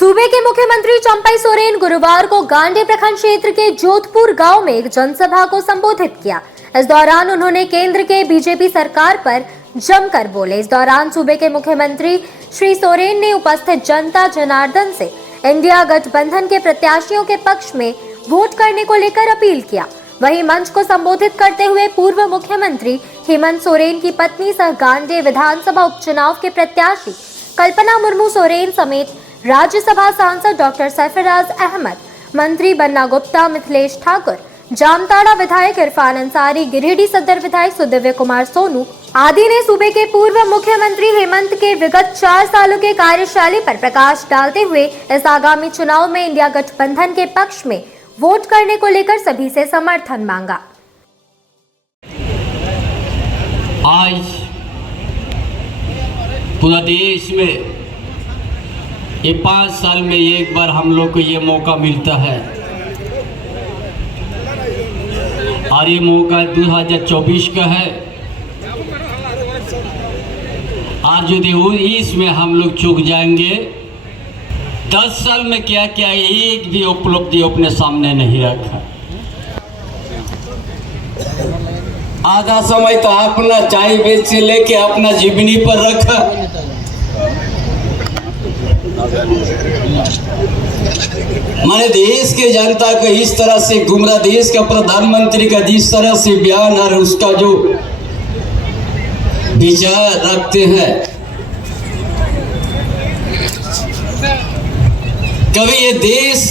सूबे के मुख्यमंत्री चंपई सोरेन गुरुवार को गांडी प्रखंड क्षेत्र के जोधपुर गांव में एक जनसभा को संबोधित किया। इस दौरान उन्होंने केंद्र के बीजेपी सरकार पर जमकर बोले। इस दौरान सूबे के मुख्यमंत्री श्री सोरेन ने उपस्थित जनता जनार्दन से इंडिया गठबंधन के प्रत्याशियों के पक्ष में वोट करने को लेकर अपील किया। वहीं मंच को संबोधित करते हुए पूर्व मुख्यमंत्री हेमंत सोरेन की पत्नी सह गांडी विधानसभा उपचुनाव के प्रत्याशी कल्पना मुर्मू सोरेन समेत राज्यसभा सांसद डॉक्टर सरफराज अहमद, मंत्री बन्ना गुप्ता, मिथिलेश ठाकुर, जामताड़ा विधायक इरफान अंसारी, गिरिडीह सदर विधायक सुदिव्य कुमार सोनू आदि ने सूबे के पूर्व मुख्यमंत्री हेमंत के विगत 4 सालों के कार्यशैली पर प्रकाश डालते हुए इस आगामी चुनाव में इंडिया गठबंधन के पक्ष में वोट करने को लेकर सभी से समर्थन मांगा। आज पूरा देश में ये 5 साल में एक बार हम लोग को ये मौका मिलता है और ये मौका 2024 का है। आज यदि इसमें हम लोग चूक जाएंगे, 10 साल में क्या क्या एक भी उपलब्धि अपने सामने नहीं रखा। आधा समय तो अपना चाय बेच से लेके अपना जीवनी पर रखा। माने देश के जनता को इस तरह से गुमराह, देश का प्रधानमंत्री का जिस तरह से बयान और उसका जो विचार रखते हैं, कभी ये देश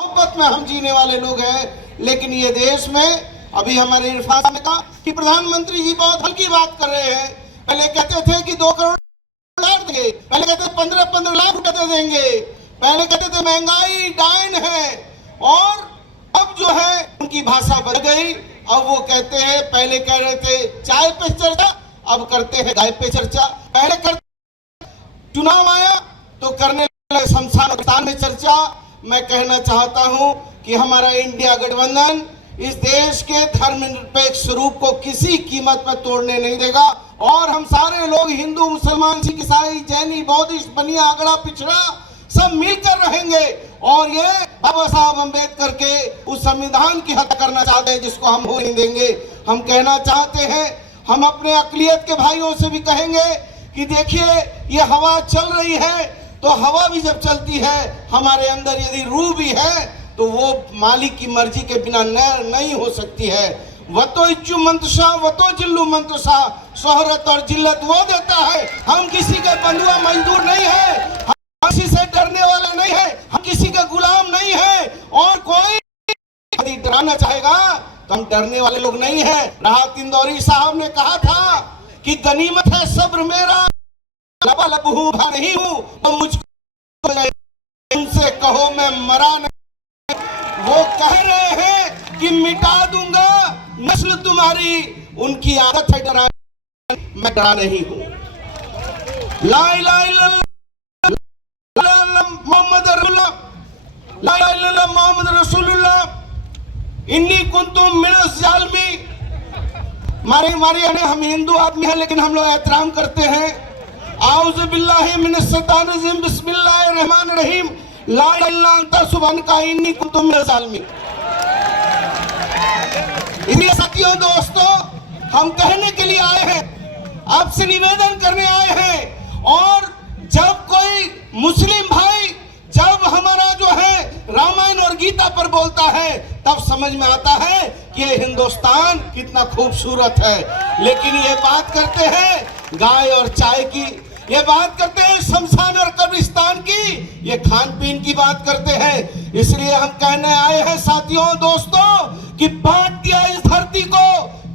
मोहब्बत में हम जीने वाले लोग हैं, लेकिन ये देश में अभी हमारे इरफान ने कहा कि प्रधानमंत्री जी बहुत हल्की बात कर रहे हैं। पहले कहते थे कि 2 करोड़ देंगे, पहले कहते 15-15 लाख रुपए दे देंगे, पहले कहते थे महंगाई डाइन है, और अब जो है उनकी भाषा बदल गई। अब वो कहते हैं, पहले कह रहे थे चाय पे चर्चा, अब करते हैं गाय पे चर्चा। पहले करते चुनाव आया तो करने लगे शमशान में चर्चा। मैं कहना चाहता हूं कि हमारा इंडिया गठबंधन इस देश के धर्मनिरपेक्ष स्वरूप को किसी कीमत पर तोड़ने नहीं देगा, और हम सारे लोग हिंदू, मुसलमान, सिख, ईसाई, जैनी, बौद्धिस्ट, बनिया, अगड़ा, पिछड़ा सब मिलकर रहेंगे। और ये बाबा साहब अम्बेडकर के उस संविधान की हत्या करना चाहते हैं जिसको हम हो नहीं देंगे। हम कहना चाहते हैं, हम अपने अकलियत के भाइयों से भी कहेंगे कि देखिए ये हवा चल रही है, तो हवा भी जब चलती है, हमारे अंदर यदि रूह भी है तो वो मालिक की मर्जी के बिना नहीं हो सकती है। वतो इच्छु मंतसा वतो जिल्लू मंतसा, शोहरत और जिल्लत वो देता है। हम किसी के बंधुआ मजदूर नहीं है, हम किसी से डरने वाले नहीं है, हम किसी का गुलाम नहीं है, और कोई यदि डराना चाहेगा तो हम डरने वाले लोग नहीं है। राहत इंदौरी साहब ने कहा था कि गनीमत है सब्र मेरा, लबा भूखा नहीं हूं, तो मुझको उनसे कहो मैं मरा नहीं। वो कह रहे हैं कि मिटा दूंगा नस्ल तुम्हारी, उनकी आदत है डराना, मैं डरा नहीं हूं। ला इलाहा इल्लल्लाह मोहम्मद रसूलुल्लाह, ला इलाहा इल्लल्लाह मोहम्मद रसूलुल्लाह, इन्नी कुंतुम मिनज़ ज़ालिमीन। मारी हम हिंदू आदमी हैं, लेकिन हम लोग एहतराम करते हैं। आऊज़ु बिल्लाहि मिनश शैतानिर रजीम, बिस्मिल्लाहिर रहमानिर रहीम, ला इलाहा इल्ला अंता सुब्हानका इन्नी कुंतु मिनज़ ज़ालिमीन। इसलिए साथियों, दोस्तों, हम कहने के लिए आए हैं, आपसे निवेदन करने आए हैं। और जब कोई मुस्लिम भाई जब हमारा जो है रामायण और गीता पर बोलता है, तब समझ में आता है कि ये हिंदुस्तान कितना खूबसूरत है। लेकिन ये बात करते हैं गाय और चाय की, ये बात करते हैं शमशान और कब्रिस्तान की, ये खान पीन की बात करते हैं। इसलिए हम कहने आए हैं साथियों, दोस्तों, कि बांट दिया इस धरती को,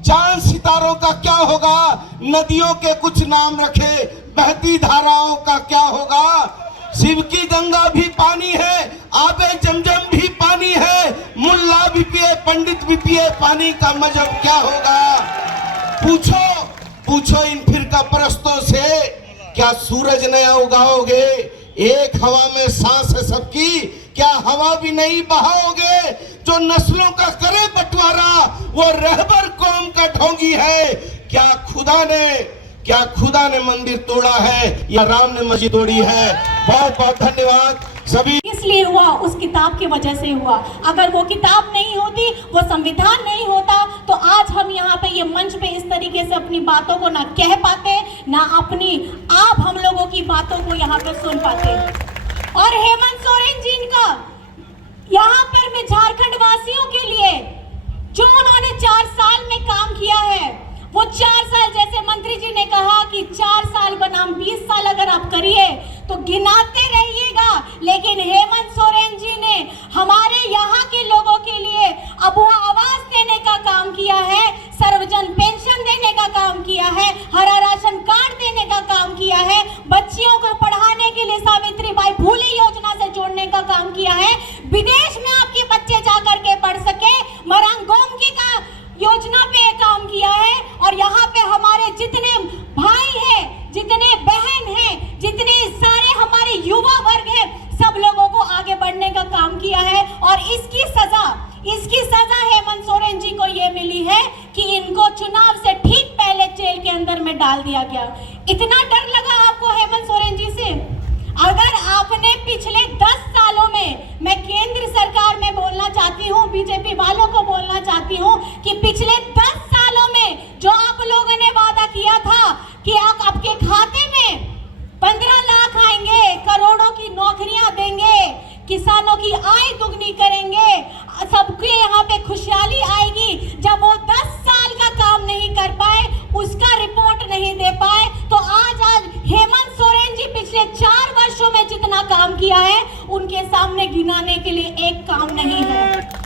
चांद सितारों का क्या होगा, नदियों के कुछ नाम रखे, बहती धाराओं का क्या होगा। शिव की गंगा भी पानी है, आबे जमजम भी पानी है, मुल्ला भी पिए, पंडित भी पिए, पानी का मजहब क्या होगा। पूछो इन फिरका परस्तों से, क्या सूरज नया उगाओगे। एक हवा में सांस है सबकी, क्या हवा भी नहीं बहाओगे। जो नस्लों का करे बंटवारा, वो रहबर कौम का ढोंगी है। क्या खुदा ने क्या खुदा ने मंदिर तोड़ा है या राम ने मस्जिद तोड़ी है? बहुत बहुत धन्यवाद सभी। इसलिए हुआ, उस किताब की वजह से हुआ। अगर वो किताब नहीं होती, वो संविधान नहीं होता, तो आज हम यहाँ पे ये मंच पे इस तरीके से अपनी बातों को ना कह पाते, ना अपनी आप हम लोगों की बातों को यहाँ पे सुन पाते। और हेमंत सोरेन जी का यहाँ पर मैं झारखंड वासियों के लिए जो उन्होंने 4 साल में काम किया है, वो 4 साल, जैसे मंत्री जी ने कहा कि 4 साल बनाम 20 साल अगर आप करिए तो गिनाते रहिएगा, लेकिन हेमंत सोरेन जी ने हमारे यहाँ के लोगों के लिए अबुआ आवास देने का काम किया है, सर्वजन पेंशन देने का काम किया है, हरा राशन कार्ड देने का काम किया है, बच्चियों को पढ़ाने के लिए सावित्रीबाई फुले योजना से जोड़ने का काम किया है, विदेश में आपके बच्चे जाकर के पढ़ सके, मरांगोम की का योजना पे काम किया है। और यहाँ पे हमारे जितने भाई हैं, जितने बहन हैं, जितने सारे हमारे युवा वर्ग हैं, सब लोगों को आगे बढ़ने का काम किया है। और इसकी सजा हेमंत सोरेन जी को ये मिली है कि इनको चुनाव से ठीक पहले जेल के अंदर में डाल दिया गया। इतना डर लगा आपको हेमंत सोरेन जी से? अगर आपने पिछले 10 सालों में, मैं केंद्र सरकार में बोलना चाहती हूँ, बीजेपी वालों को बोलना चाहती हूँ कि पिछले 10 सालों में जो आप लोगों ने वादा किया था कि आप आपके खाते में 15 लाख आएंगे, करोड़ों की नौकरियां देंगे, किसानों की आय दुगनी करेंगे, सबके यहाँ पे खुशहाली आएगी, जब वो 10 साल का काम नहीं कर पाए, उसका रिपोर्ट नहीं दे पाए, तो आज हेमंत सोरेन जी पिछले 4 वर्षों में जितना काम किया है, उनके सामने गिनाने के लिए एक काम नहीं है।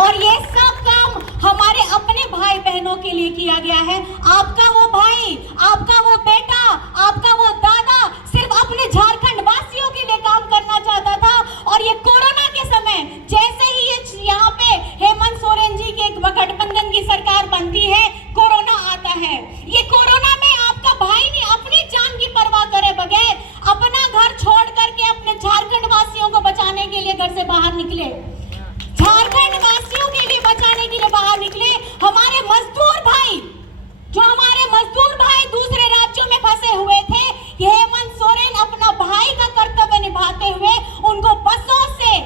और ये सब काम हमारे अपने भाई बहनों के लिए किया गया है। आपका वो भाई, आपका वो बेटा, आपका वो दादा सिर्फ अपने झारखंड वासियों के लिए काम करना चाहता था। और ये कोरोना के समय जैसे ही ये यहाँ पे हेमंत सोरेन जी के गठबंधन की सरकार बनती है, कोरोना आता है। ये कोरोना में आपका भाई ने अपनी जान की परवाह करे बगैर अपना घर छोड़ करके अपने झारखंड वासियों को बचाने के लिए घर से बाहर निकले, झारखंड वासियों के लिए बचाने के लिए बाहर निकले। हमारे मजदूर भाई, जो हमारे मजदूर भाई दूसरे राज्यों में फंसे हुए थे, हेमंत सोरेन अपना भाई का कर्तव्य निभाते हुए उनको बसों से,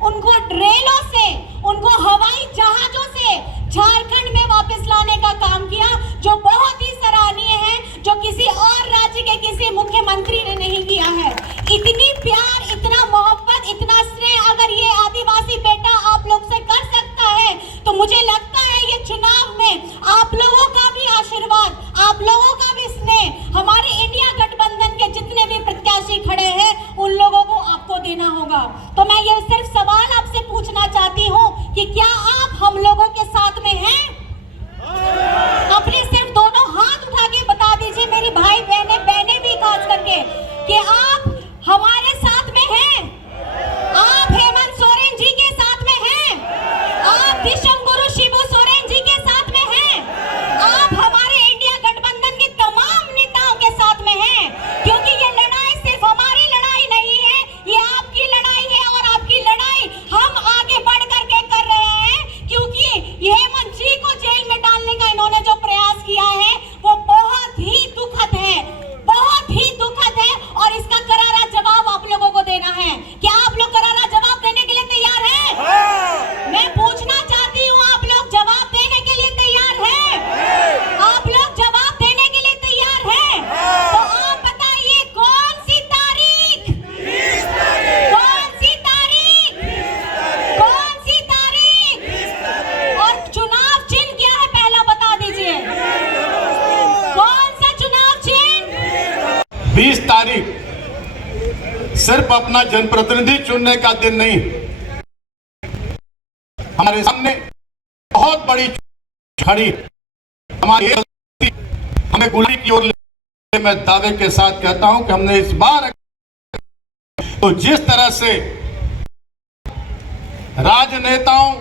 उनको रेलों से, उनको हवाई जहाजों से झारखंड में वापस लाने का काम किया, जो बहुत ही सराहनीय है, जो किसी और राज्य के किसी मुख्यमंत्री ने नहीं किया है। इतनी प्यार, इतना मोहब्बत, इतना स्नेह अगर ये आदिवासी बेटा आप लोग से कर सकता है, तो मुझे लगता है ये चुनाव में आप लोगों का भी आशीर्वाद, आप लोगों का भी स्नेह, हमारे इंडिया गठबंधन के जितने भी प्रत्याशी खड़े हैं, उन लोगों को आपको देना होगा। तो मैं ये सिर्फ सवाल आपसे पूछना चाहती हूँ कि क्या आप हम लोगों के साथ में हैं? अपने सिर्फ दोनों हाथ उठा के बता दीजिए, मेरी भाई बहनें भी खास करके, कि आप हमारे साथ में हैं, आप हेमंत सोरेन जी के साथ में हैं, आप विश्व गुरु शिबू सोरेन जी के साथ में हैं, आप हमारे इंडिया गठबंधन के तमाम नेताओं के साथ में हैं, क्योंकि ये लड़ाई सिर्फ हमारी लड़ाई नहीं है, ये आपकी लड़ाई है। और आपकी लड़ाई हम आगे बढ़ करके कर रहे हैं, क्योंकि हेमंत जी को जेल में डालने का इन्होंने जो प्रयास किया है, वो बहुत ही दुखद है, बहुत ही दुखद है। और इसका करारा जवाब आप लोगों को देना है। क्या आप लोग करारा जवाब देने के लिए तैयार हैं? मैं पूछना चाहती हूँ, आप लोग जवाब देने के लिए तैयार हैं? आप लोग जवाब देने के लिए तैयार हैं? तो आप बताइए कौन सी तारीख? 20 तारीख। कौन सी तारीख? 20 तारीख। कौन सी तारीख? और चुनाव चिन्ह क्या है, पहला बता दीजिए, कौन सा चुनाव चिन्ह? 20 तारीख सिर्फ अपना जनप्रतिनिधि चुनने का दिन नहीं, हमारे सामने बहुत बड़ी खड़ी हमारी हमें गुलामी की ओर ले। मैं दावे के साथ कहता हूं कि हमने इस बार तो जिस तरह से राजनेताओं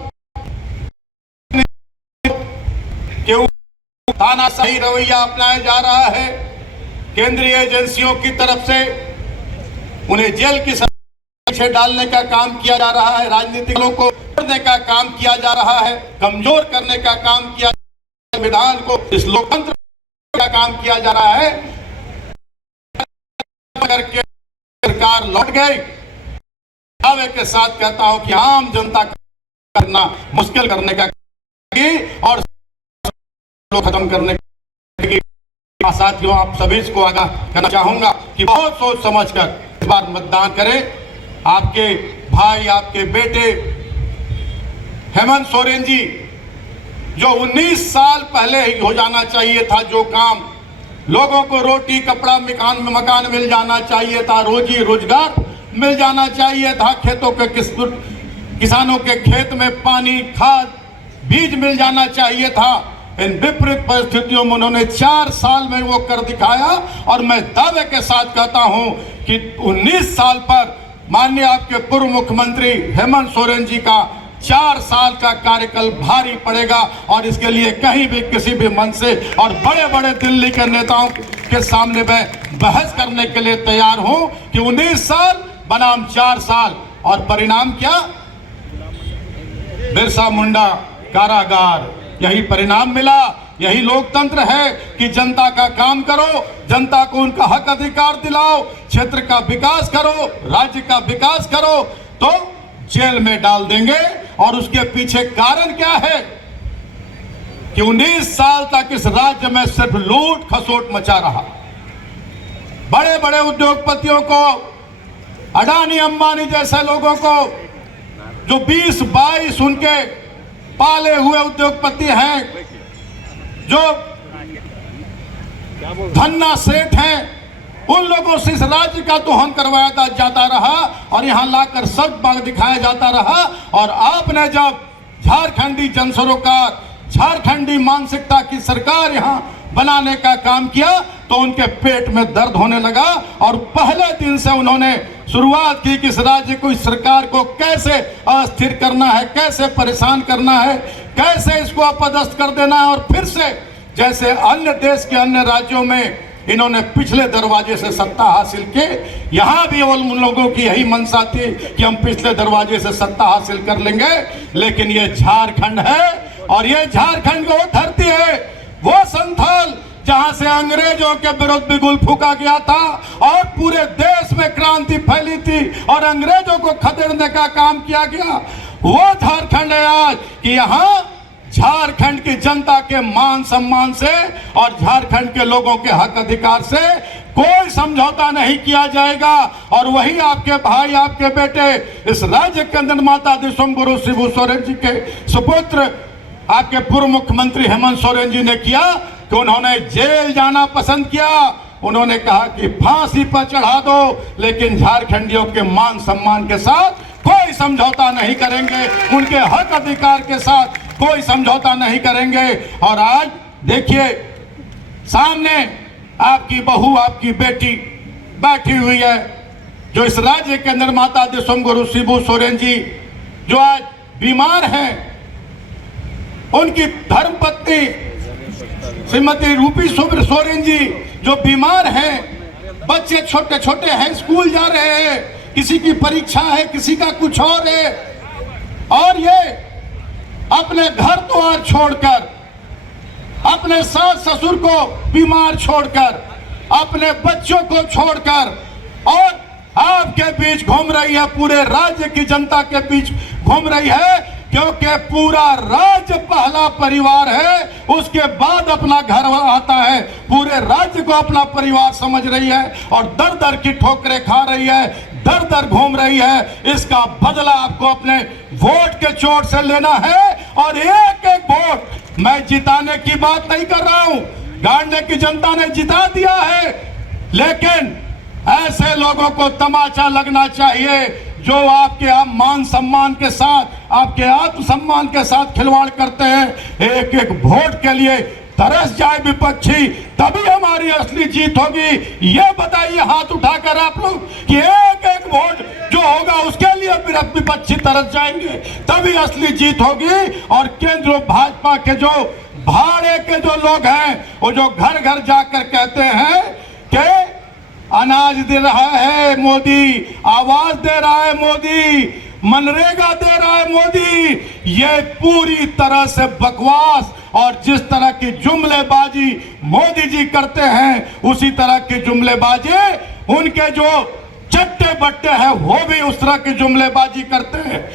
के तानाशाही रवैया अपनाया जा रहा है, केंद्रीय एजेंसियों की तरफ से उन्हें जेल की सजा डालने का काम किया जा रहा है, राजनीतिक दलों को तोड़ने का काम किया जा रहा है, कमजोर करने का काम किया, संविधान को, इस लोकतंत्र का काम किया जा रहा है। अगर सरकार लौट गई, दावे के साथ कहता हूं कि आम जनता करना मुश्किल करने का और खत्म करने की। साथियों, आप सभी को आगाह करना चाहूंगा कि बहुत सोच समझकर इस बार मतदान करें। आपके भाई, आपके बेटे हेमंत सोरेन जी, जो 19 साल पहले ही हो जाना चाहिए था, जो काम लोगों को रोटी कपड़ा मकान मिल जाना चाहिए था, रोजी रोजगार मिल जाना चाहिए था, खेतों के किसानों के खेत में पानी, खाद, बीज मिल जाना चाहिए था, इन विपरीत परिस्थितियों में उन्होंने 4 साल में वो कर दिखाया। और मैं दावे के साथ कहता हूं कि 19 साल पर माननीय आपके पूर्व मुख्यमंत्री हेमंत सोरेन जी का 4 साल का कार्यकाल भारी पड़ेगा। और इसके लिए कहीं भी किसी भी मंच से और बड़े बड़े दिल्ली के नेताओं के सामने मैं बहस करने के लिए तैयार हूं कि 19 साल बनाम 4 साल, और परिणाम क्या? बिरसा मुंडा कारागार। यही परिणाम मिला। यही लोकतंत्र है कि जनता का काम करो, जनता को उनका हक अधिकार दिलाओ, क्षेत्र का विकास करो, राज्य का विकास करो, तो जेल में डाल देंगे। और उसके पीछे कारण क्या है कि 19 साल तक इस राज्य में सिर्फ लूट खसोट मचा रहा। बड़े बड़े उद्योगपतियों को, अडानी अंबानी जैसे लोगों को, जो 20-22 उनके पाले हुए उद्योगपति हैं, जो धन्ना सेठ हैं, उन लोगों से इस राज्य का दोहन करवाया जाता रहा और यहां लाकर सब बाग दिखाया जाता रहा। और आपने जब झारखंडी जनसरोकार, झारखंडी मानसिकता की सरकार यहां बनाने का काम किया, तो उनके पेट में दर्द होने लगा। और पहले दिन से उन्होंने शुरुआत की कि इस राज्य को, इस सरकार को कैसे अस्थिर करना है, कैसे परेशान करना है, कैसे इसको अपदस्थ कर देना है। और फिर से जैसे अन्य देश के अन्य राज्यों में इन्होंने पिछले दरवाजे से सत्ता हासिल की, यहां भी उन लोगों की यही मंशा थी कि हम पिछले दरवाजे से सत्ता हासिल कर लेंगे। लेकिन ये झारखंड है, और ये झारखंड वो धरती है, वो संथाल जहां से अंग्रेजों के विरुद्ध बिगुल फूका गया था और पूरे देश में क्रांति फैली थी और अंग्रेजों को खदेड़ने का काम किया गया। वो झारखंड है आज कि यहां झारखंड की जनता के मान सम्मान से और झारखंड के लोगों के हक अधिकार से कोई समझौता नहीं किया जाएगा। और वही आपके भाई, आपके बेटे, इस राज्य के निर्माता दिसंबर शिबू सोरेन जी के सुपुत्र आपके पूर्व मुख्यमंत्री हेमंत सोरेन जी ने किया कि उन्होंने जेल जाना पसंद किया। उन्होंने कहा कि फांसी पर चढ़ा दो, लेकिन झारखंडियों के मान सम्मान के साथ कोई समझौता नहीं करेंगे, उनके हक अधिकार के साथ कोई समझौता नहीं करेंगे। और आज देखिए, सामने आपकी बहू, आपकी बेटी बैठी हुई है, जो इस राज्य के निर्माता दिसंबर शिबू सोरेन जी, जो आज बीमार हैं, उनकी धर्मपत्नी श्रीमती रूपी सोरेन जी जो बीमार हैं, बच्चे छोटे छोटे हैं, स्कूल जा रहे हैं, किसी की परीक्षा है, किसी का कुछ और है, और ये अपने घर द्वार छोड़कर, अपने सास ससुर को बीमार छोड़कर, अपने बच्चों को छोड़कर और आपके बीच घूम रही है, पूरे राज्य की जनता के बीच घूम रही है, क्योंकि पूरा राज्य पहला परिवार है, उसके बाद अपना घर आता है। पूरे राज्य को अपना परिवार समझ रही है और दर दर की ठोकरें खा रही है, दर दर घूम रही है। इसका बदला आपको अपने वोट के चोट से लेना है। और एक एक वोट, मैं जिताने की बात नहीं कर रहा हूं, गांधी की जनता ने जिता दिया है, लेकिन ऐसे लोगों को तमाचा लगना चाहिए जो आपके मान सम्मान के साथ, आपके आत्मसम्मान के साथ खिलवाड़ करते हैं। एक एक वोट के लिए तरस जाए विपक्षी, तभी हमारी असली जीत होगी। ये बताइए हाथ उठाकर आप लोग कि एक एक वोट जो होगा उसके लिए विपक्षी तरस जाएंगे, तभी असली जीत होगी। और केंद्र भाजपा के जो भाड़े के जो लोग हैं, वो जो घर घर जाकर कहते हैं कि अनाज दे रहा है मोदी, आवास दे रहा है मोदी, मनरेगा दे रहा है मोदी, ये पूरी तरह से बकवास और जिस तरह की जुमलेबाजी मोदी जी करते हैं, उसी तरह की जुमलेबाजी उनके जो चट्टे बट्टे हैं वो भी उस तरह की जुमलेबाजी करते हैं।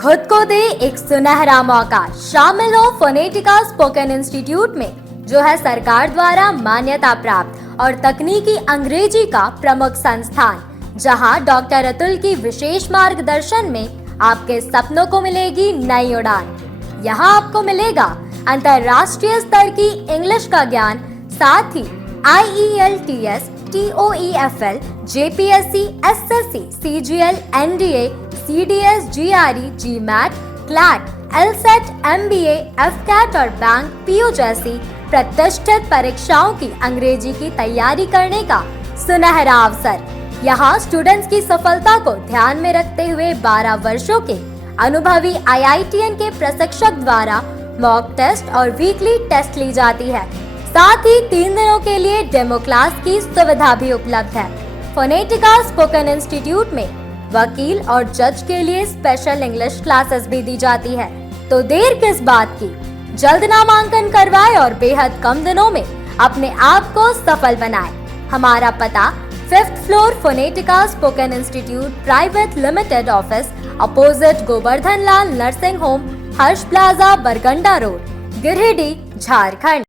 खुद को दे एक सुनहरा मौका, शामिल हो फोनेटिका स्पोकन इंस्टीट्यूट में, जो है सरकार द्वारा मान्यता प्राप्त और तकनीकी अंग्रेजी का प्रमुख संस्थान, जहां डॉक्टर अतुल की विशेष मार्गदर्शन में आपके सपनों को मिलेगी नई उड़ान। यहां आपको मिलेगा अंतर्राष्ट्रीय स्तर की इंग्लिश का ज्ञान, साथ ही IELTS, TOEFL, JPSC, SSC, CGL, NDA, CDS, GRE, GMAT, CLAT, LSAT, MBA, FCAT और बैंक PO जैसी प्रतिष्ठित परीक्षाओं की अंग्रेजी की तैयारी करने का सुनहरा अवसर। यहाँ स्टूडेंट्स की सफलता को ध्यान में रखते हुए 12 वर्षों के अनुभवी IITian के प्रशिक्षक द्वारा मॉक टेस्ट और वीकली टेस्ट ली जाती है। साथ ही 3 दिनों के लिए डेमो क्लास की सुविधा भी उपलब्ध है। फोनेटिका स्पोकन इंस्टीट्यूट में वकील और जज के लिए स्पेशल इंग्लिश क्लासेस भी दी जाती है। तो देर किस बात की, जल्द नामांकन करवाएं और बेहद कम दिनों में अपने आप को सफल बनाएं। हमारा पता 5th floor Phonetica spoken institute private limited office, opposite Govardhan Lal nursing home, Harsh plaza, Barganda road, Giridih, Jharkhand.